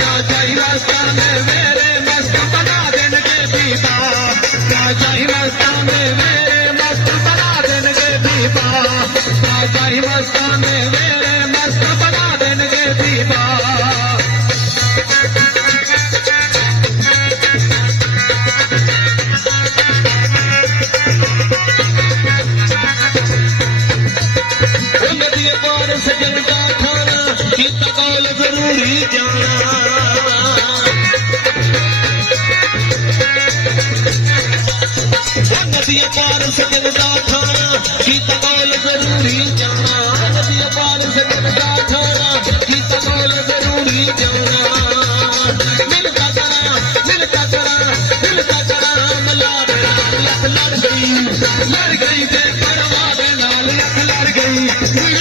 नाचाई मस्ताने मेरे मस्त बना देंगे दीपा, नाचाई मस्ताने मेरे मस्त बना देंगे दीपा, नाचाई मस्ताने मेरे मस्त बना देंगे दीपा। नदियों पार सजन का खाना कितना कौल जरूरी जाना, नदियों पार सजन का खाना कितना कौल जरूरी जाना, नदियों पार सजन का खाना कितना कौल जरूरी जाना। मिलता करा मिलता करा मिलता करा मलार लख लड़ गई ते परवाह दे नाल लख लड़ गई,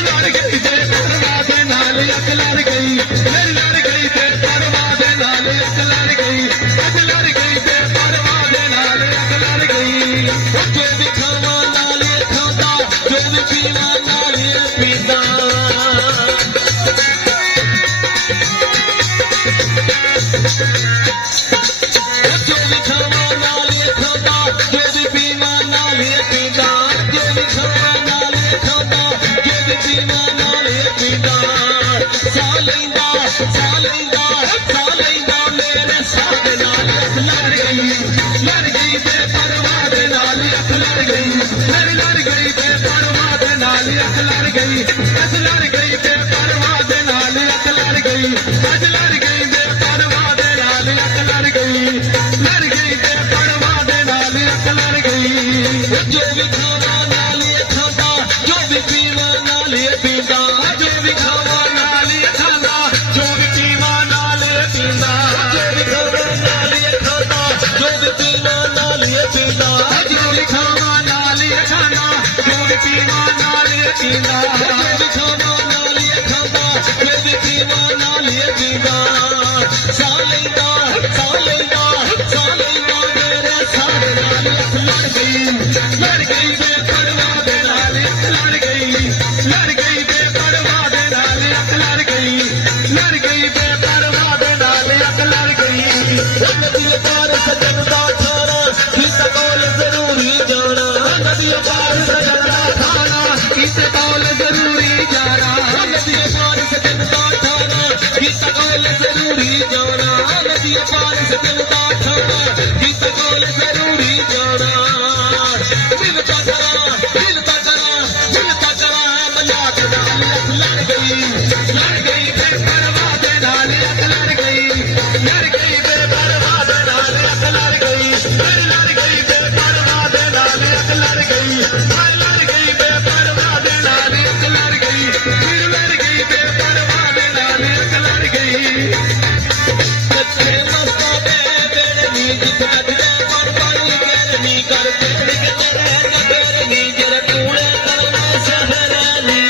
लड़ गई ते परवाह दे नाल लख लड़ गई, मेरी लड़ गई ते परवाह दे नाल लख लड़ गई, अज लड़ गई ते परवाह दे नाल लख लड़ गई। जो भी खावा नाल खाता, जो भी पीवा नाल पीता, जो भी खावा नाल खाता, जो भी पीवा नाल पीता, जो भी खावा नाल खाता, जो भी पीवा नाल पीता। सा लैंदा मेरे साथ नाल लड़ गई ते परवाह दे नाल लख लड़ गई, मेरी लड़ गई ते परवाह दे नाल लख लड़ गई, अज लड़ गई ते परवाह दे नाल लख लड़ गई, अज लड़ गई ते परवाह दे नाल लख लड़ गई, लड़ गई ते परवाह दे नाल लख लड़ गई। जो भी खावा नाल खाता, जो भी पीवा नाल पीता, जो भी खावा नाल खाता, जो भी पीवा नाल पीता, जो भी खावा नाल खाता, जो भी पीवा नाल पीता, जो भी खावा नाल खाना, जो भी पीवा नाल पीता, जो भी खावा नाल खाता, जो भी पीवा नाल पीता। सा लैंदा मेरे साथ नाल लख लड़ गई ते परवाह दे नाल लख लड़ गई, लड़ गई ते परवाह दे नाल लख लड़ गई, लड़ गई ते परवाह दे नाल लख लड़ गई। नदियों पार सजन का खाना किसे कौल जरूरी जाना, नदियों पार सजन का खाना किसे कौल जरूरी जाना, नदियों पार सजन का खाना किसे कौल जरूरी जाना, नदियों पार सजन का खाना किसे कौल जरूरी जाना। मिलता करा मलाक नाल लख लड़ गई ते परवाह दे नाल लख लड़ गई, लड़ गई ते परवाह दे नाल लख लड़ गई, मेरी लड़ गई ते परवाह दे नाल लख लड़ गई, मैं लड़ गई ते परवाह दे नाल लख लड़ गई, फिर लड़ गई ते परवाह दे नाल लख लड़ गई। कच्चे मस्ता दे बेड़े नी जित नजरे पर पानी केरनी कर पेड़ के तेरे नगरनी जर कूड़े करना सहरानी।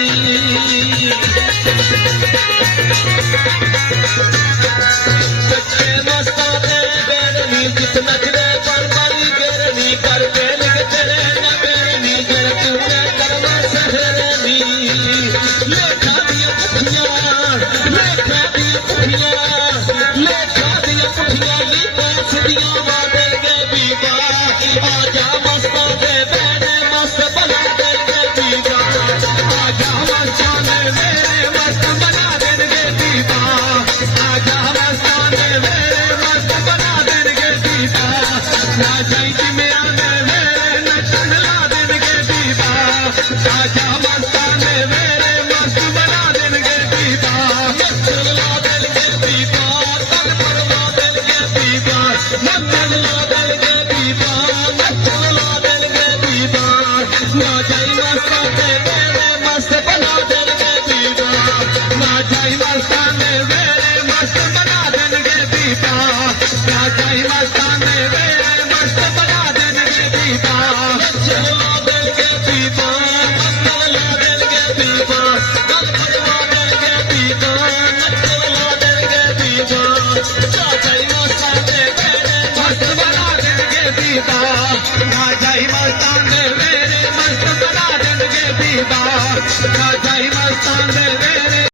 कच्चे मस्ता दे बेड़े नी जित नजरे पर पानी केरनी कर पेड़ के तेरे नगरनी जर कूड़े करना सहरानी। लेखा दिया पुठियां लिबास दिया वादे गे बीबा, आजा मस्ता दे बेड़े मस्त बना देंगे दीपा, आजा मस्ताने मेरे मस्त बना देंगे दीपा, आजा मस्ताने मेरे मस्त बना देंगे दीपा। नाचाई चिमिया मेरे नचन ला देंगे दीपा, आजा मस्ताने मेरे मस्त बना देंगे दीपा, नचन ला देंगे दीपा, तन परवा देंगे दीपा, नचन ला देंगे दीपा, नचन ला देंगे दीपा। नाचाई मस्ताने मेरे मस्त बना देंगे दीपा, नाचाई मस्ताने मेरे मस्त बना देंगे दीपा, नाचाई मस्ताने मेरे मस्त बना देंगे दीपा, नचन ला देंगे दीपा, नचन ला देंगे दीपा, तन परवा देंगे दीपा, नचन ला देंगे दीपा। नाचाई मस्ताने मेरे मस्त बना देंगे दीपा, नाचाई मस्ताने मेरे मस्त बना देंगे दीपा, नाचाई मस्ताने मेरे